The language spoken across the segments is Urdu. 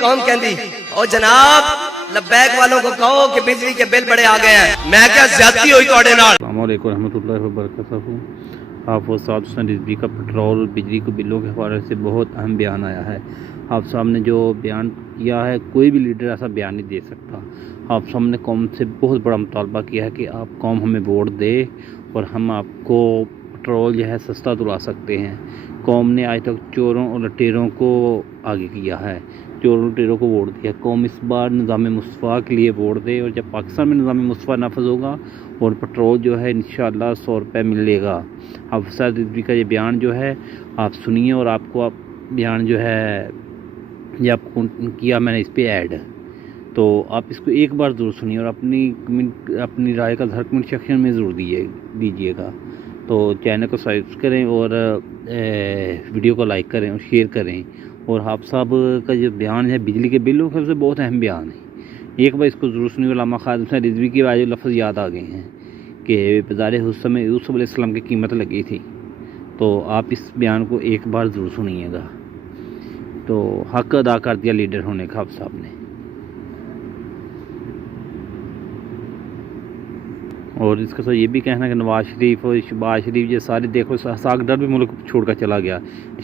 قوم کہندی او جناب لبیک والوں کو کہو کہ بجلی کے بل بڑے آ گئے ہیں. میں کیا زیادتی ہوئی تواڈے نال. السلام علیکم ورحمۃ اللہ وبرکاتہ. آپ وہ صاحب حسین رضوی کا پٹرول بجلی کے بلوں کے حوالے سے بہت اہم بیان آیا ہے. آپ صاحب نے جو بیان کیا ہے کوئی بھی لیڈر ایسا بیان نہیں دے سکتا. آپ صاحب نے قوم سے بہت بڑا مطالبہ کیا ہے کہ آپ قوم ہمیں ووٹ دے اور ہم آپ کو پٹرول جو ہے سستا دلا سکتے ہیں. قوم نے آج تک چوروں اور لٹیروں کو آگے کیا ہے, چوروں لٹیروں کو ووٹ دیا. قوم اس بار نظام مصطفیٰ کے لیے ووٹ دے, اور جب پاکستان میں نظام مصطفیٰ نافذ ہوگا اور پٹرول جو ہے انشاءاللہ 100 روپے ملے گا. حافظ رضوی کا یہ بیان جو ہے آپ سنیے, اور آپ کو بیان جو ہے یہ آپ کو کیا میں نے اس پہ ایڈ, تو آپ اس کو ایک بار ضرور سنیے اور اپنی رائے کا ہر کمنٹ سیکشن میں ضرور دیجیے گا. تو چینل کو سبسکرائب کریں اور ویڈیو کو لائک کریں اور شیئر کریں. اور آپ صاحب کا جو بیان ہے بجلی کے بلوں کے سے بہت اہم بیان ہے, ایک بار اس کو ضرور سنیے. علامہ خالد حسین رضوی کے بعد لفظ یاد آ گئے ہیں کہ بازار حسن میں یوسف علیہ السلام کی قیمت لگی تھی. تو آپ اس بیان کو ایک بار ضرور سنیے گا. تو حق ادا کر دیا لیڈر ہونے کا آپ صاحب نے. اور اس کا یہ بھی کہنا کہ نواز شریف اور شہباز شریف یہ سارے دیکھو ساگڈر بھی ملک چھوڑ کر چلا گیا,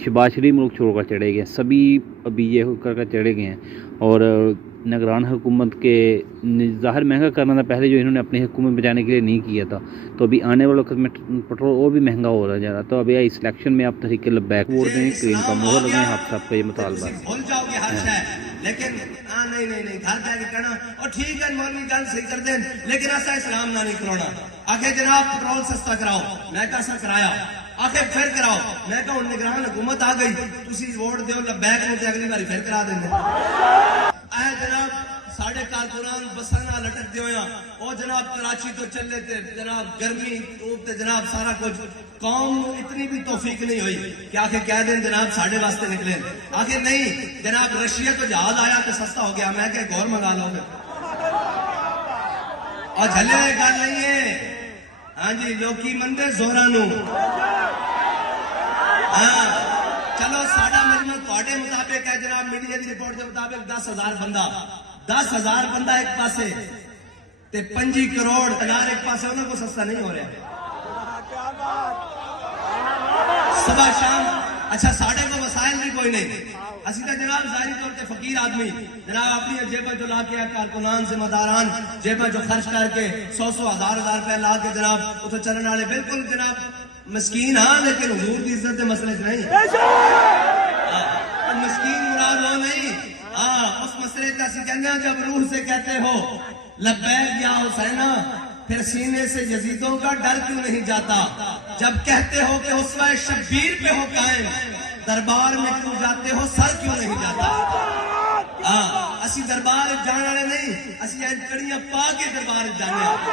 شہباز شریف ملک چھوڑ کر چڑھے گئے, سبھی ابھی یہ کر چڑھے گئے ہیں. اور نگران حکومت کے ظاہر مہنگا کرنا تھا پہلے, جو انہوں نے اپنی حکومت بچانے کے لیے نہیں کیا تھا, تو ابھی آنے والے وقت میں پٹرول اور بھی مہنگا ہو رہا جا رہا. تو ابھی اس الیکشن میں آپ تحریک لبیک ووٹ دیں, کریم کا مہر لگائیں. آپ سب کا یہ مطالبہ ہے. لیکن نہیں گھر جا کے کہنا اور ٹھیک ہے مولوی گل صحیح کر دیں, لیکن ایسا اسلام نہ نہیں کرانا. آخر جناب پٹرول سستا کراؤ, میں کیسا کرایا, آخر پھر کراؤ. میں کہا نگران حکومت آ گئی, تسی ووٹ دیو لبیک میں اگلی باری پھر کرا دیں. اے جناب ساڑھے کارکنان بساں نال لٹک دے ہویا, او جناب کراچی تو چلے تے جناب گرمی دھوپ تے جناب سارا کچھ. قوم اتنی بھی توفیق نہیں ہوئی کہ آخر کہہ دیں جناب ساڑھے واسطے نکلے. آخر نہیں جناب رشیا تو جہاز آیا تو سستا ہو گیا, میں کہ گور منگا لو گے. اور جھلے ہوئے گل نہیں ہے. ہاں جی لوکی مندے زہرا نو. ہاں چلو ساڑھا مجمع تواڈے مطابق ہے جناب, میڈیا دی رپورٹ کے مطابق 10,000 بندہ, 10,000 بندہ ایک پاسے تے 25 کروڑ دینار ایک پاسے, انہوں کو سستا نہیں ہو رہا صبح شام. اچھا ساڑھے کو وسائل بھی کوئی نہیں, اسی تو جناب ظاہری طور پہ فقیر آدمی جناب اپنی جیبیں جو لا کے کارکنان ذمہ داران جیبیں جو خرچ کر کے 100 ہزار روپے لا کے جناب اتنے چلنے والے بالکل جناب مسکین. ہاں لیکن حضور کی عزت کے مسئلے نہیں, مسکین مراد ہو نہیں. ہاں اس مسئلے کا اسی کہنے ہیں جب روح سے کہتے ہو لبیک یا حسینہ, پھر سینے سے یزیدوں کا ڈر کیوں نہیں جاتا. جب کہتے ہو کہ اسوہ شبیر پہ ہو قائم, دربار میں کیوں جاتے ہو سر کیوں نہیں جاتا. اسی دربار جانے والے نہیں, اسی کڑیاں پا کے دربار جانے.